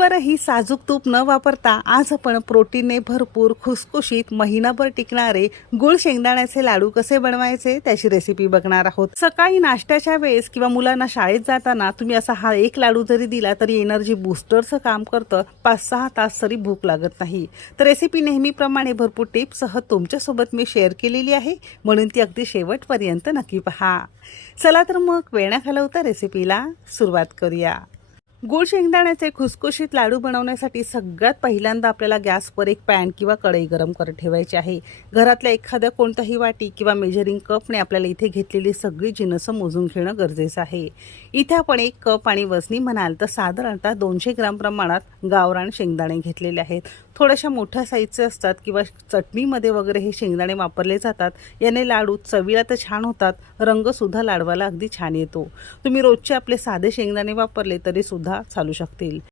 बरं, ही साजूक तूप न वापरता आज आपण प्रोटीनने भरपूर खुसखुशीत महिनाभर टिकणारे गुळ शेंगदाण्याचे लाडू कसे बनवायचे त्याची रेसिपी बघणार आहोत। सकाळी नाश्त्याच्या वेळेस किंवा मुलांना शाळेत जाताना तुम्ही असा हा एक लाडू जरी दिला तरी एनर्जी बूस्टरचं काम करतं। 5-6 तास तरी भूक लागत नाही। तर रेसिपी नेहमीप्रमाणे भरपूर टिप्ससह तुमच्यासोबत मी शेअर केलेली आहे, म्हणून ती अगदी शेवटपर्यंत नक्की पहा। चला तर मग वेळ न घालवता रेसिपीला सुरुवात करूया। गुळ शेंगदाण्याचे खुसखुशीत लाडू बनवण्यासाठी सगळ्यात पहिल्यांदा आपल्याला गॅसवर एक पॅन किंवा कढई गरम करत ठेवायची आहे। घरातल्या एखाद्या कोणत्याही वाटी किंवा मेजरिंग कपने आपल्याला इथे घेतलेली सगळी जिन्नस मोजून घेणं गरजेचं आहे। इथे आपण 1 कप आणि वजनी म्हणाल तर साधारणतः 200 ग्राम प्रमाणात गावरान शेंगदाणे घेतलेले आहेत। थोड्याशा मोठ्या साईजचे असतात किंवा चटणीमध्ये वगैरे हे शेंगदाणे वापरले जातात। याने लाडू चवीला तर छान होतात, रंग सुद्धा लाडवाला अगदी छान येतो। तुम्ही रोजचे आपले साधे शेंगदाणे वापरले तरी सुद्धा चालू शकतील।